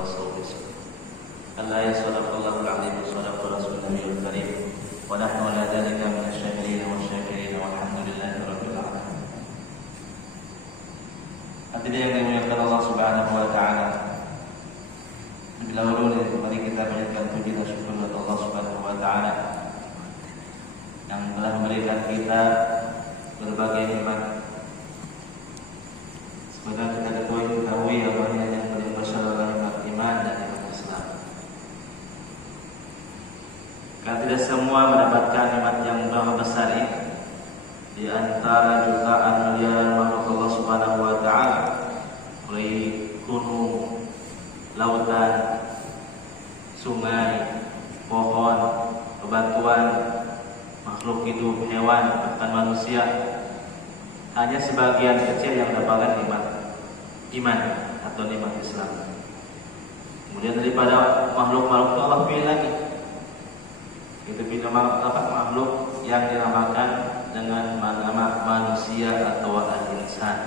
ورسوله. الآية صدق الله العظيم وصدق رسول النبي الكريم ونحن على ذلك من الشاكرين والشاكرين والحمد لله رب العالمين. Hadirin yang dimuliakan Allah Subhanahu wa taala. Bila dulu mari kita panjatkan puji dan syukur kepada Allah Subhanahu wa taala yang telah memberikan kita berbagai nikmat. Sebenarnya kita ketahui bahwa yang paling besar adalah nikmat iman dan nikmat Islam. Karena tidak semua mendapatkan nikmat yang maha besar ini. Di antara jutaan miliaran makhluk Allah Subhanahu wa taala, mulai gunung, lautan, sungai, pohon, bebatuan, makhluk hidup, hewan, bahkan manusia, hanya sebagian kecil yang mendapatkan nikmat iman atau nikmat Islam. Kemudian daripada makhluk-makhluk itu Allah pilih lagi. Itu pilih makhluk yang dinamakan dengan nama manusia atau al-insan.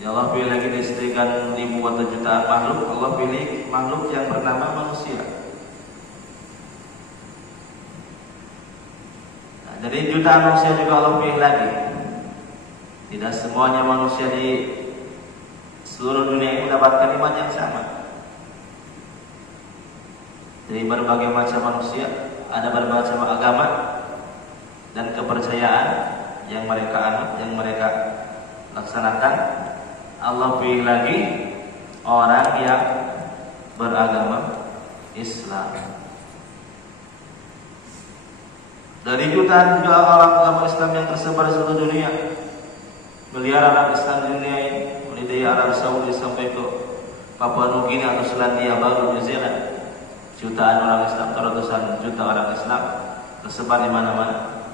Ya Allah pilih lagi dari sekian ribuan atau jutaan makhluk, Allah pilih makhluk yang bernama manusia. Nah, dari jutaan manusia juga Allah pilih lagi. Tidak semuanya manusia di seluruh dunia ini mendapatkan iman yang sama. Dari berbagai macam manusia, ada berbagai macam agama dan kepercayaan yang mereka anut, yang mereka laksanakan. Allah pilih lagi orang yang beragama Islam. Dari jutaan juga orang agama Islam yang tersebar di seluruh dunia, miliaran orang Islam di dunia ini, mulai dari Arab Saudi sampai ke Papua Nugini atau Selandia Baru, New Zealand. Jutaan orang Islam, ratusan juta orang Islam tersebar di mana-mana.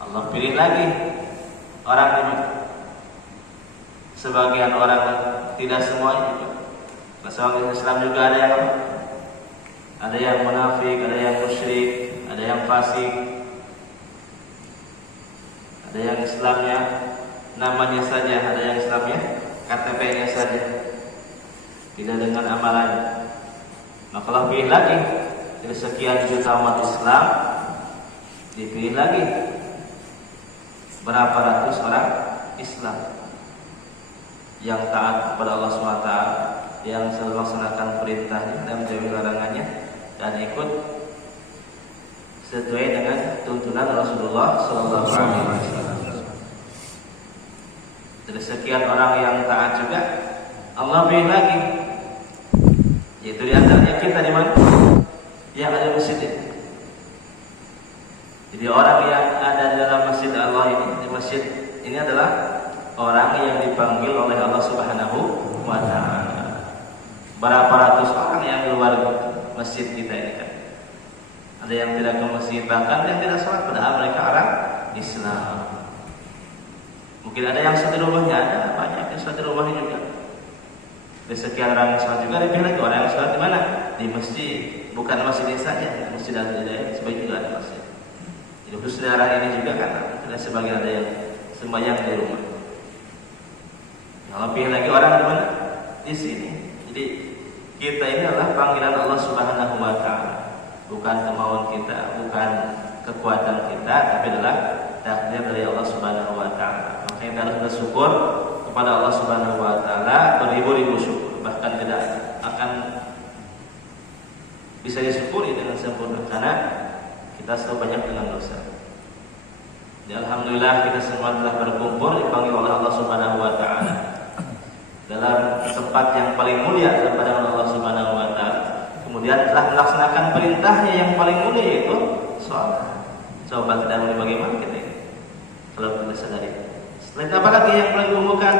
Allah pilih lagi orang ini. Sebagian orang, tidak semuanya juga. Masalah Islam juga ada yang apa? Ada yang munafik, ada yang musyrik, ada yang fasik, ada yang Islamnya namanya saja, ada yang Islamnya KTP-nya saja, tidak dengan amalannya. Maka Allah pilih lagi dari sekian juta umat Islam, dipilih lagi berapa ratus orang Islam yang taat kepada Allah SWT, yang selalu melaksanakan perintahnya dan menjauhi larangannya, dan ikut sesuai dengan tuntunan Rasulullah SAW. Dari sekian orang yang taat juga, Allah pilih lagi, yaitu di antaranya kita di mana? Yang ada di masjid ini. Jadi orang yang ada di dalam masjid Allah ini, di masjid ini adalah orang yang dipanggil oleh Allah Subhanahu wa taala. Berapa ratus orang yang keluar masjid kita ini kan? Ada yang tidak ke masjid, bahkan yang tidak sholat, padahal mereka orang Islam. Mungkin ada yang satu rumahnya, ada banyak yang satu rumahnya juga. Dari sekian orang yang sholat juga dipilih lagi orang yang sholat di mana? Di masjid, bukan masjid ini saja, masjid Al-Hidayah sebagai juga ada masjid. Jadi khusus daerah ini juga kan, tidak sebagian ada yang sembahyang di rumah. Allah pilih lagi orang di mana? Di sini. Jadi kita ini adalah panggilan Allah Subhanahu wa taala. Bukan kemauan kita, bukan kekuatan kita, tapi adalah takdir dari Allah Subhanahu wa taala. Maka kita harus bersyukur kepada Allah Subhanahu wa taala beribu-ribu syukur. Bahkan tidak akan bisa disyukuri dengan sempurna karena kita selalu banyak dengan dosa. Ya, alhamdulillah kita semua telah berkumpul dipanggil oleh Allah Subhanahu wa taala dalam tempat yang paling mulia kepada Allah Subhanahu wa taala. Kemudian telah melaksanakan perintahnya yang paling mulia, yaitu sholat. Coba kita mulai bagaimana kita ini kalau kita sadari. Selain apa lagi yang paling diumumkan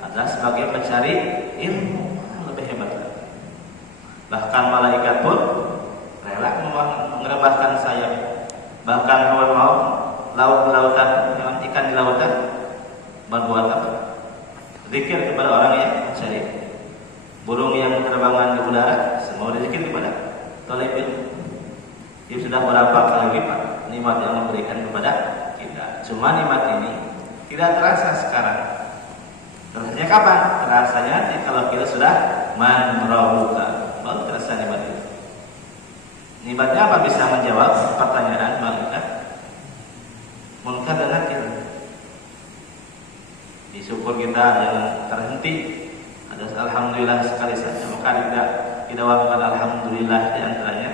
adalah sebagai pencari ilmu, lebih hebat lagi. Bahkan malaikat pun rela menerbangkan sayap. Bahkan hewan mau laut-lautan, ikan di lautan berbuat apa? Zikir kepada orang yang mencari. Burung yang terbangan di udara semua berzikir kepada talib ilmu. Dia sudah berapa kali lipat nikmat yang Allah berikan kepada kita. Cuma nikmat ini tidak terasa sekarang. kapan? Terasanya kalau kita sudah manrobuka, baru terasa nikmat itu. Nikmatnya apa? Bisa menjawab pertanyaan malaikat munkar dan nakir. Di syukur kita jangan terhenti. Ada alhamdulillah sekali saja, maka tidak wajiban alhamdulillah di antaranya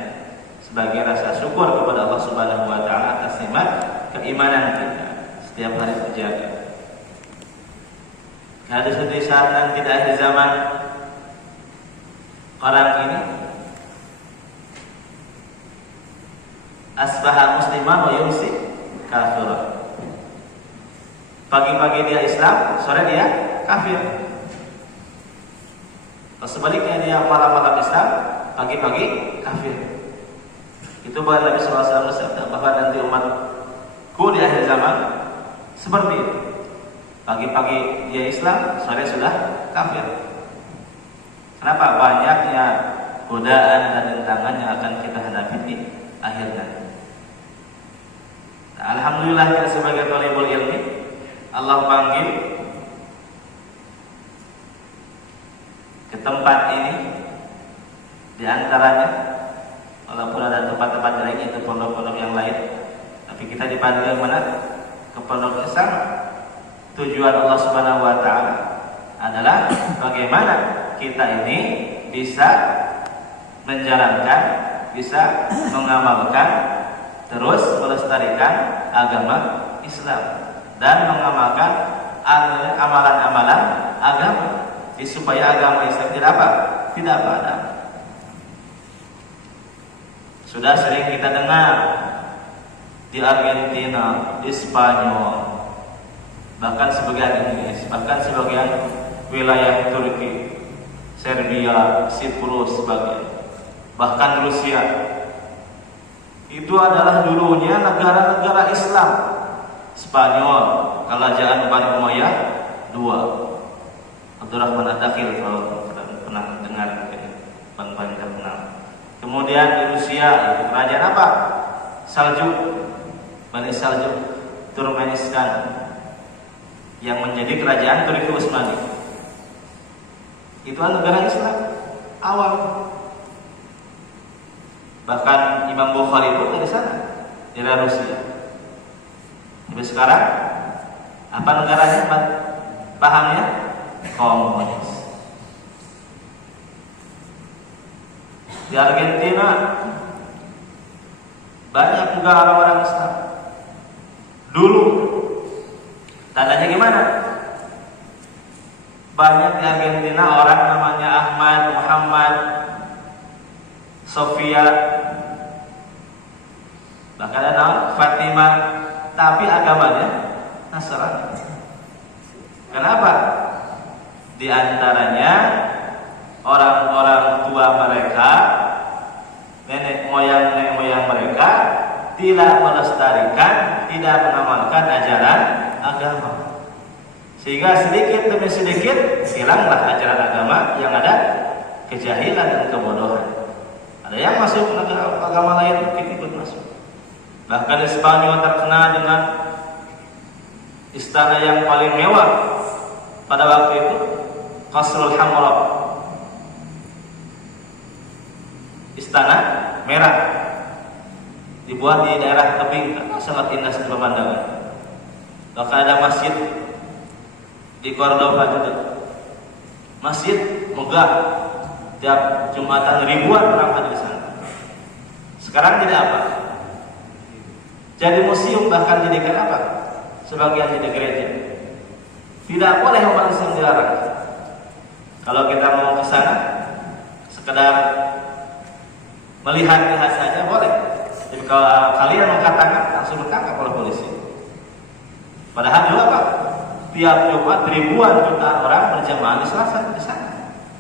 sebagai rasa syukur kepada Allah Subhanahu wa taala atas nikmat keimanan kita setiap hari terjaga. Ada suatu saat nanti di akhir zaman orang ini asbaha musliman wa yumsi kafir. Pagi-pagi dia Islam, sore dia kafir. Atau sebaliknya dia malam-malam Islam, pagi-pagi kafir. Itu bahwa Nabi SAW bersabda bahwa nanti umatku di akhir zaman seperti itu. Pagi-pagi dia Islam, sore sudah kafir. Kenapa? Banyaknya godaan dan rintangan yang akan kita hadapi di akhirnya. Nah, alhamdulillah kita sebagai thalibul ilmi, Allah panggil ke tempat ini, di antaranya, walaupun ada tempat-tempat lain itu pondok-pondok yang lain, tapi kita dipanggil mana? Ke pondok Islam. Tujuan Allah Subhanahu wa taala adalah bagaimana kita ini bisa menjalankan, bisa mengamalkan, terus melestarikan agama Islam dan mengamalkan amalan-amalan agama supaya agama Islam tidak apa? Tidak padam. Sudah sering kita dengar di Argentina, di Spanyol, bahkan sebagian Inggris, bahkan sebagian wilayah Turki, Serbia, Siprus sebagian, bahkan Rusia. Itu adalah dulunya negara-negara Islam. Spanyol, kerajaan Bani Umayyah 2. Abdurrahman Ad-Dakhil kalau pernah dengar, Bang-bang terkenal. Kemudian di Rusia itu kerajaan apa? Saljuk, Bani Saljuk, Turkmenistan, yang menjadi kerajaan Turki Utsmani. Itu negara Islam awal. Bahkan Imam Bukhari pun dari sana, dari Rusia. Tapi sekarang apa negaranya? Pahamnya komunis. Di Argentina banyak juga orang-orang Islam. Dulu tandanya gimana? Banyak di Argentina orang namanya Ahmad, Muhammad, Sofia, bahkan ada Fatimah, tapi agamanya Nasrani. Kenapa? Di antaranya orang-orang tua mereka, nenek moyang mereka tidak melestarikan, tidak mengamalkan ajaran agama. Sehingga sedikit demi sedikit hilanglah ajaran agama, yang ada kejahilan dan kebodohan. Ada yang masuk agama lain, mungkin ikut masuk. Bahkan di Spanyol terkenal dengan istana yang paling mewah pada waktu itu, Qasrul Hamra, istana merah, dibuat di daerah tebing, sangat indah sekali pemandangan. Bahkan ada masjid di Cordoba juga, masjid megah, tiap Jumatan ribuan orang ada di sana. Sekarang tidak apa, jadi museum, bahkan jadikan apa? Sebagian jadi gereja. Tidak boleh umat Islam dilarang. Kalau kita mau ke sana sekedar melihat-lihat saja boleh. Jadi kalau kalian mengatakan, langsung ditangkap oleh polisi. Padahal dulu apa? Tiap Jumat ribuan jutaan orang berjamaah di Selasa di sana,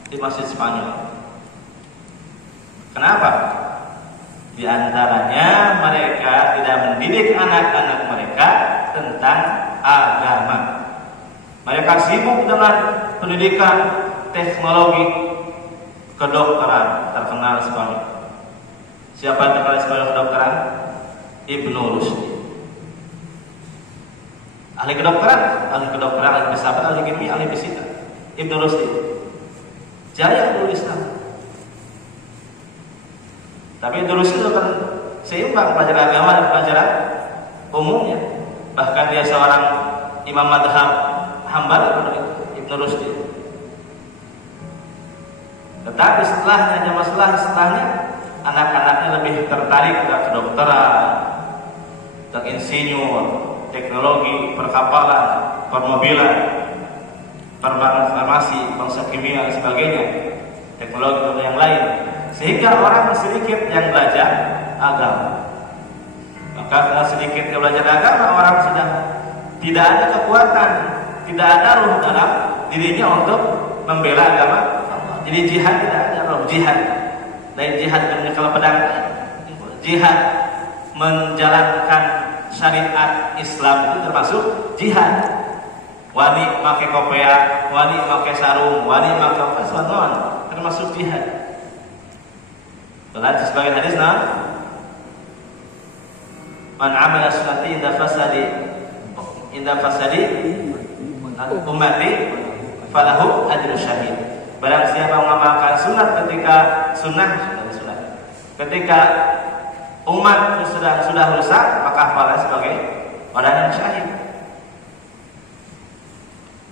di Masjid Spanyol. Kenapa? Di antaranya mereka tidak mendidik anak-anak mereka tentang agama. Mereka sibuk dengan pendidikan teknologi kedokteran terkenal Spanyol. Siapa yang terkenal Spanyol kedokteran? Ibnu Rushdi. Ahli kedokteran, ahli filsafat, ahli kimia, ahli fisika. Ibnu Rusdi. Jaya dulu Islam. Tapi Ibnu Rusdi itu kan seimbang pelajaran agama dan pelajaran umumnya. Bahkan dia seorang imam madhab Hambali, Ibnu Rusdi. Tetapi setelahnya anak-anaknya lebih tertarik ke kedokteran, ke insinyur, teknologi, perkapalan, permobilan, perbankan farmasi, bangsa kimia dan sebagainya, teknologi yang lain, sehingga orang sedikit yang belajar agama. Maka karena sedikit yang belajar agama, orang sudah tidak ada kekuatan, tidak ada ruh dalam dirinya untuk membela agama. Jadi jihad tidak ada roh jihad. Lain jihad menyekal pedang, jihad menjalankan syariat Islam itu termasuk jihad. Wani pakai kopiah, wani pakai sarung, wani pakai faswan, termasuk jihad. Telah sebagai hadis man amila sunnati inda fasadi ummati falahu ajru syahid. Barang siapa mengamalkan sunat ketika umat sudah rusak, maka pahala sebagai orang yang syahid.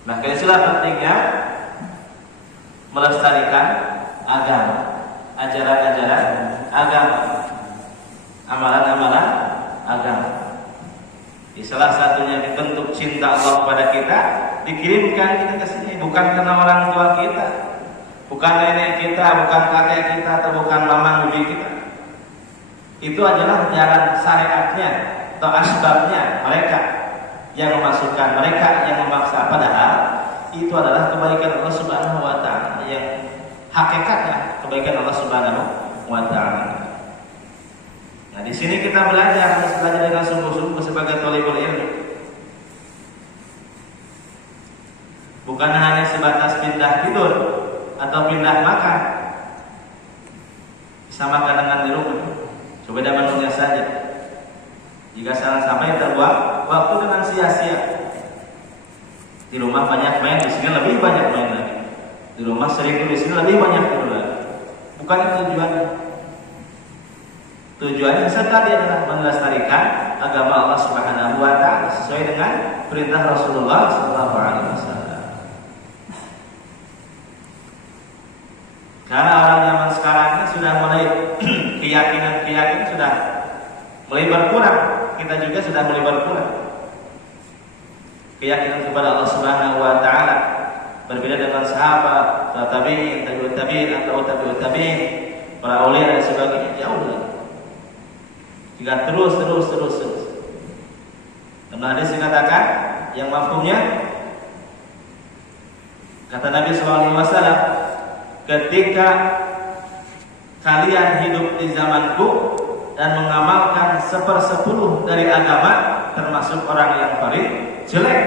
Nah, itulah pentingnya melestarikan agama, ajaran-ajaran agama, amalan-amalan agama. Di salah satunya bentuk cinta Allah kepada kita, dikirimkan kita ke sini bukan karena orang tua kita, bukan nenek kita, bukan kakek kita, atau bukan mama bibi kita. Itu adalah jalan syariatnya atau asbabnya mereka yang memasukkan, mereka yang memaksa, padahal itu adalah kebaikan Allah Subhanahu wa taala, yang hakikatnya kebaikan Allah Subhanahu wa taala. Nah, di sini kita belajar dengan sungguh-sungguh sebagai thalibul ilmi. Bukan hanya sebatas pindah tidur atau pindah makan. Bisa makan dengan di rumah. Coba menunya saja. Jika sampai terbuang waktu dengan sia-sia. Di rumah banyak main, di sini lebih banyak main lagi. Di rumah sering di sini lebih banyak tidur lagi. Bukan itu tujuannya. Tujuannya tadi adalah melestarikan agama Allah Subhanahu wa taala sesuai dengan perintah Rasulullah sallallahu alaihi wasallam. Karena orang zaman sekarang ini sudah mulai keyakinan sudah mulai berkurang, kita juga sudah mulai berkurang. Keyakinan kepada Allah Subhanahu wa taala berbeda dengan sahabat, tabi'in, tabi'ut tabi'in, para aulia dan sebagainya, jauh lebih. Jika terus. Dalam hadis dikatakan yang mafhumnya, kata Nabi SAW, ketika kalian hidup di zamanku dan mengamalkan 1/10 dari agama, termasuk orang yang paling jelek,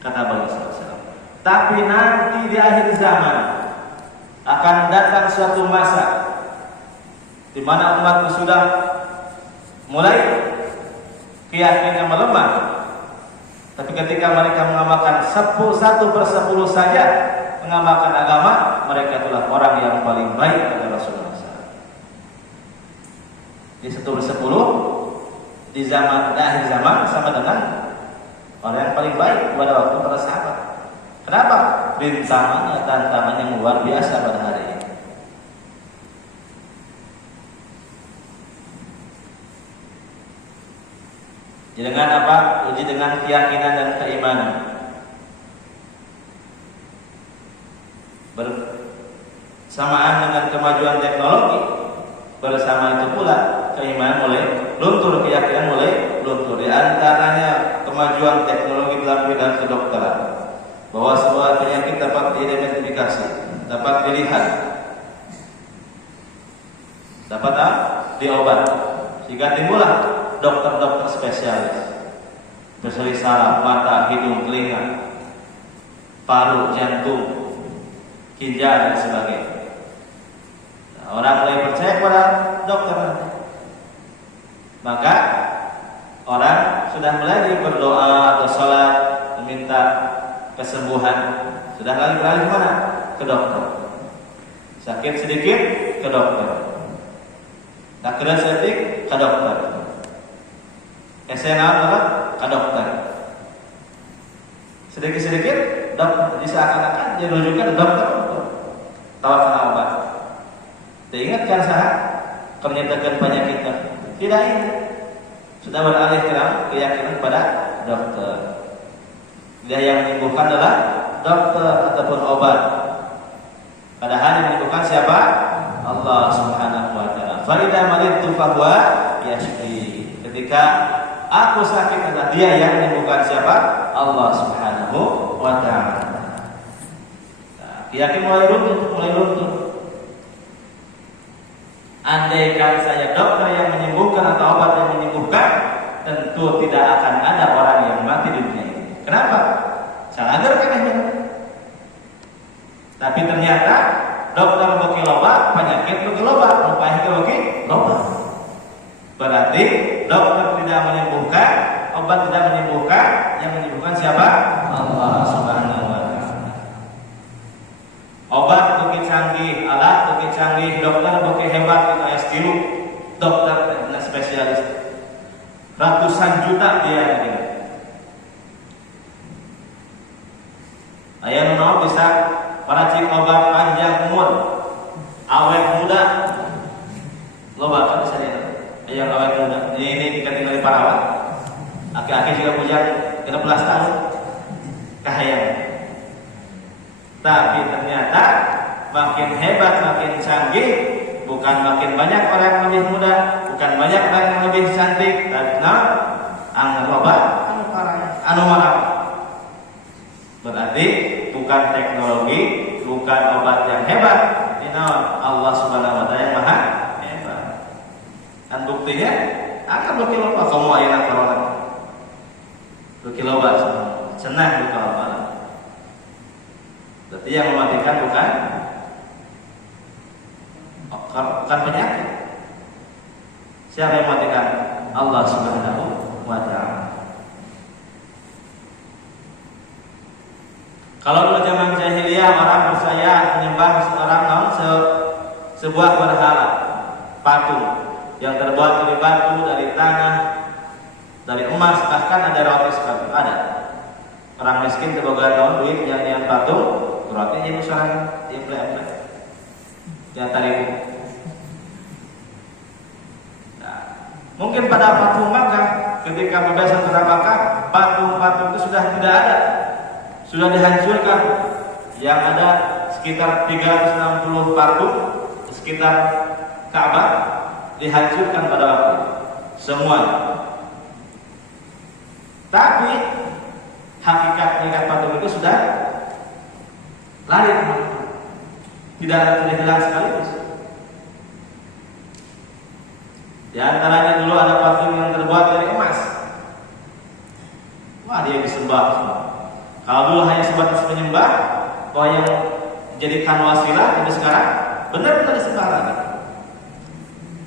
kata Nabi SAW. Tapi nanti di akhir zaman akan datang suatu masa di mana umatku sudah mulai keyakinannya melemah, tapi ketika mereka mengamalkan 1/10 saja mengamalkan agama, mereka itulah orang yang paling baik kata Rasulullah SAW. Di 1/10 di akhir zaman sama dengan orang yang paling baik pada waktu para sahabat. Kenapa? Rintangannya, tantangannya luar biasa pada hari ini. Dengan apa? Uji dengan keyakinan dan keimanan. Bersamaan dengan kemajuan teknologi, bersama itu pula keimanan mulai luntur, keyakinan mulai luntur. Di antaranya kemajuan teknologi dalam bidang kedokteran, bahwa sebuah penyakit dapat diidentifikasi, dapat dilihat, dapat diobati, sehingga timbullah dokter-dokter spesialis saraf, mata, hidung, telinga, paru, jantung, ginjal dan sebagainya. Nah, orang mulai percaya kepada dokter, maka orang sudah mulai berdoa atau sholat meminta kesembuhan. Sudah lari-lari kemana? Ke dokter. Sakit sedikit, ke dokter. Sakit sedikit, ke dokter. SNA ke dokter. Sedikit-sedikit, dokter. Jadi seakan-akan dia rujukan dokter. Tawarkan obat. Diingatkan saat menyatakan penyakitnya. Tidak ingat. Sudah beralih ke keyakinan pada dokter. Dia yang menyembuhkan adalah dokter ataupun obat. Padahal yang menyembuhkan siapa? Allah Subhanahu wa taala. Fa idza maridtu fa huwa yashfi. Ketika aku sakit adalah Dia yang menyembuhkan siapa? Allah Subhanahu wa taala. Nah, keyakinan mulai runtuh. Andaikan saya dokter yang menyembuhkan atau obat yang menyembuhkan, tentu tidak akan ada orang yang mati di dunia ini. Kenapa? Salah kan ya? Tapi ternyata dokter bagi loba, penyakit bagi loba, rupanya bagi loba. Berarti dokter tidak menyembuhkan, obat tidak menyembuhkan, yang menyembuhkan siapa? Allah Subhanahu wa taala. Obat bagi canggih, alat bagi canggih, dokter bagi hebat, kita S3, dokter dan spesialis. Ratusan juta dia ini. Ayah mau bisa meracik obat panjang umur, awet muda. Loba kan bisa ya. Ayah awet muda. Ini tinggal di Parawat. Aki-aki juga punya 16 tahun. Kahayang. Tapi ternyata makin hebat, makin canggih, bukan makin banyak orang yang lebih muda, bukan banyak orang yang lebih cantik, tapi anggar loba anu marah. Berarti bukan teknologi, bukan obat yang hebat, ini Allah Subhanahu wa taala yang maha hebat. Dan buktinya akan bukti loba kamu ayana corona. Bukti loba senang bukan loba. Berarti yang mematikan bukan penyakit. Siapa yang mematikan? Allah Subhanahu wa taala. Kalau dulu zaman jahiliyah orang percaya menyembah orang sebuah berhala, patung yang terbuat dari batu, dari tanah, dari emas, bahkan ada roti sepatu, ada. Orang miskin kebogaan tahun duit yang patung, roti jadi seorang imple-imple. Yang tadi mungkin pada patung Makkah ketika pembebasan kota Makkah, patung-patung itu sudah tidak ada. Sudah dihancurkan. Yang ada sekitar 360 patung di sekitar Ka'bah dihancurkan pada waktu semua. Tapi hakikat patung itu sudah lari, tidak hilang sekaligus. Di antaranya dulu ada patung yang terbuat dari emas. Wah, dia disembah semua. Kalau dulu hanya sebatas penyembah, bahwa yang jadikan wasilah, tapi sekarang benar-benar disembah lagi.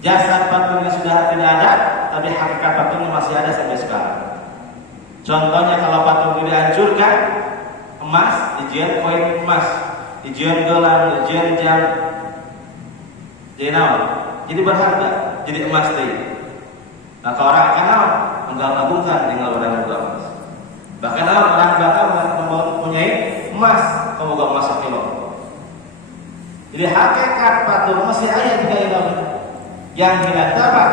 Jasad patungnya sudah tidak ada, tapi hakikat patungnya masih ada sampai sekarang. Contohnya kalau patung itu dihancurkan, emas, dijual koin emas, dijual gelang, dijual jam, jadi naon? Jadi berharga, jadi emas deh. Maka orang akan menggabungkan dengan orang yang emas. Bahkan orang bakal mempunyai emas, kamu gak emas kilo. Jadi hakikat patung masih ada juga yang tidak dapat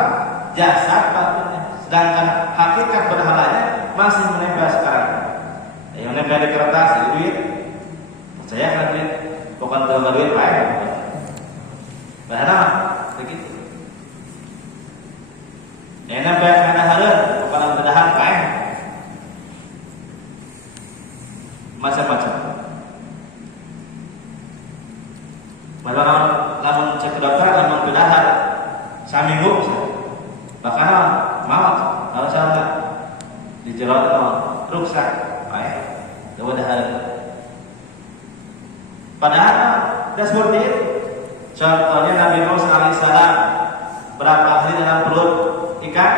jasad patungnya, sedangkan hakikat berhalanya masih menempel sekarang. Yang menempel di kertas, di duit, percaya kan duit, bukan terlalu duit baik. Bahkan begitu. Yang nempel karena harus bukan bedahan kain. Macam-macam. Malah lamun cek dokter lamun bedahan saminggu bahkan maut kalau sama dijerat rusak baik kemudahan. Padahal tidak seperti itu. Contohnya Nabi Musa alaihissalam berapa hari dalam perut ikan?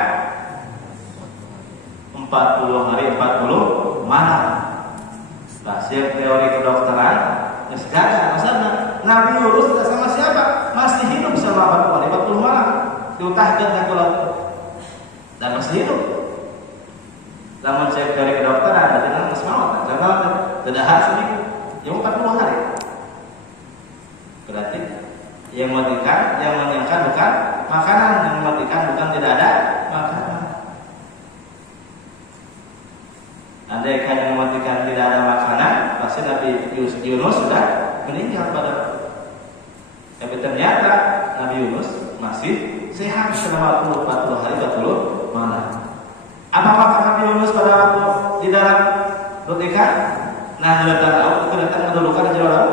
40 hari 40 malam. Nah, hasil teori kedokteran sekarang masalah Nabi Yunus tidak sama siapa, masih hidup selama 40 malam diutahkan ke laut dan masih hidup. Namun saya teori kedokteran ada dengan keselamatan karena tidak hasil yang 40 hari. Berarti yang mematikan, yang meninggalkan bukan makanan, yang mematikan bukan tidak ada makanan. Andai kan yang mematikan tidak ada makanan, pasti Nabi Yunus sudah meninggal pada. Tapi ternyata Nabi Yunus masih sehat selama 40 hari 40 malam. Apa makan Nabi Yunus pada waktu di dalam perut ikan? Nah, datang laut itu datang mendulukan aja orang.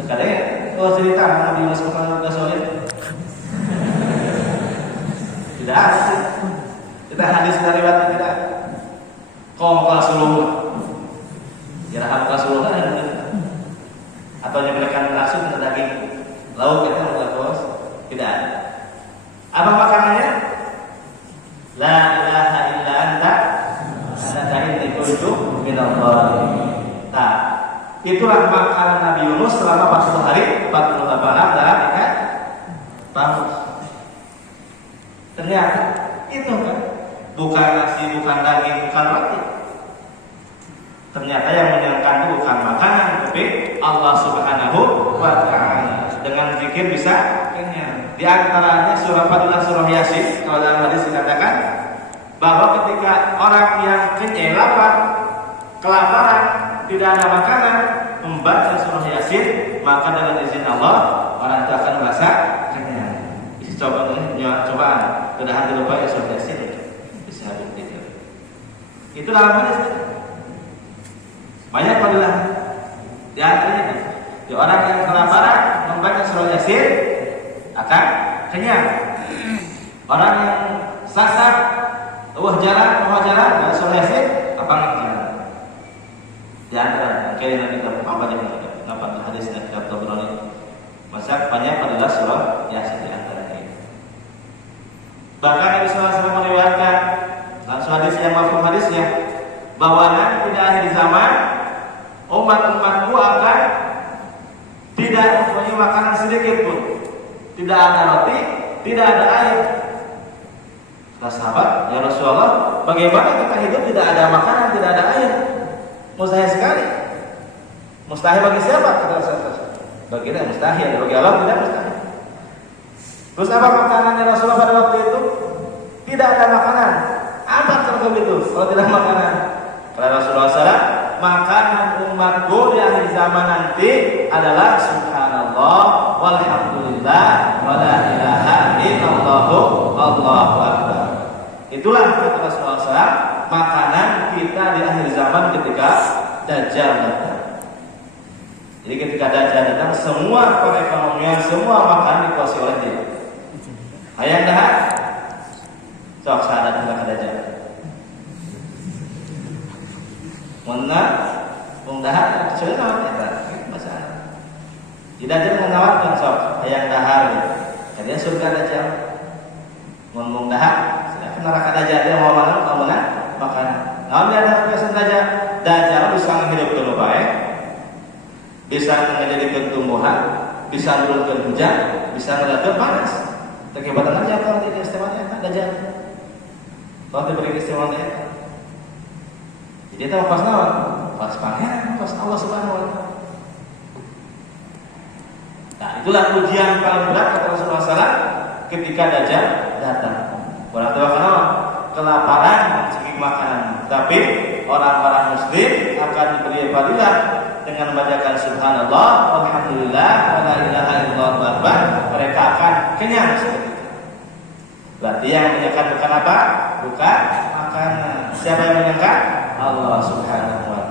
Terkadang kalau cerita Nabi Yunus makan gasolin, tidak ada sih. Kita hadis dari waktu tidak. Kau kelas seluruh, jarang kelas seluruh kan? Atau nyebelkan langsung ke daging lauk kita nggak bos? Tidak ada. Apa makanannya? La ilaha illa anta annaka inni kuntu minadh dhalimin. Nah, itulah makanan Nabi Yunus selama 40 hari 40 malam dalam ikan paus. Ternyata itu kan bukan nasi, bukan daging, bukan roti. Ternyata yang menyenangkan itu bukan makanan, tapi Allah Subhanahu wa Ta'ala. Dengan zikir bisa kenyang. Di antaranya surah Fatilah, surah Yasin. Kalau dalam hadis dikatakan bahwa ketika orang yang kenyang, lapar, kelaparan, tidak ada makanan, membaca surah Yasin, maka dengan izin Allah orang itu akan merasa kenyang. Cobaan. Mudah-mudahan dilupa surah Yasin. Itu dalam hadis. Banyak fadilah. Di antaranya di orang yang kelaparan membaca surah Yasin akan kenyang. Orang yang sasar jalan dari surah Yasin akan kenyang. Di antara kalian Nabi Muhammad yang kenapa hadis dari kitab Tabrani. Masa banyak fadilah surah Yasin di antaranya. Bahkan Nabi sallallahu alaihi wasallam meriwayatkan langsung hadis yang mafhum hadisnya bahwa nanti di akhir zaman umat-umatku akan tidak mempunyai makanan sedikit pun, tidak ada roti, tidak ada air. Kata sahabat, ya Rasulullah, bagaimana kita hidup tidak ada makanan, tidak ada air? Mustahil sekali. Mustahil bagi siapa? Kata Rasulullah. Bagi kita mustahil, bagi Allah tidak mustahil. Terus apa makanannya Rasulullah pada waktu itu? Tidak ada makanan. Apa terkait itu? Kalau tidak makanan, kata Rasulullah SAW, makanan umatku di akhir zaman nanti adalah subhanallah walhamdulillah wala ilaha illallah Allahu akbar. Itulah kata Rasulullah SAW, makanan kita di akhir zaman ketika Dajjal datang. Jadi ketika Dajjal datang, semua perekonomian, semua makanan dikuasai oleh dia. Hayang dah, sok sadar dengan Dajjal. Mana mengdahar kecuali nawan eta masalah. Tidak ada menawarkan sok hayang dahar gitu. Kalian surga Dajjal. Mun mengdahar sudah neraka Dajjal dia mau mana makanan. Namun dia ada kesan Dajjal bisa menghidupkan baik, bisa menjadikan tumbuhan, bisa menurunkan hujan, bisa mendatangkan panas. Terkebatan aja kalau tidak istimewanya Dajjal. Kalau diberi keistimewaan itu. Jadi itu pas nawan, pas pangeran, pas Allah Subhanahu wa Ta'ala. Nah, itulah ujian paling berat kata Rasulullah SAW ketika Dajjal datang. Orang tua kenapa? Kelaparan dan segi makanan. Tapi orang-orang Muslim akan diberi fadilah dengan membacakan Subhanallah, Alhamdulillah, wala ilaha illallah. Mereka akan kenyang seperti itu. Berarti yang menyenangkan bukan apa? Bukan makanan. Siapa yang menyenangkan? Allah Subhanahu wa Ta'ala.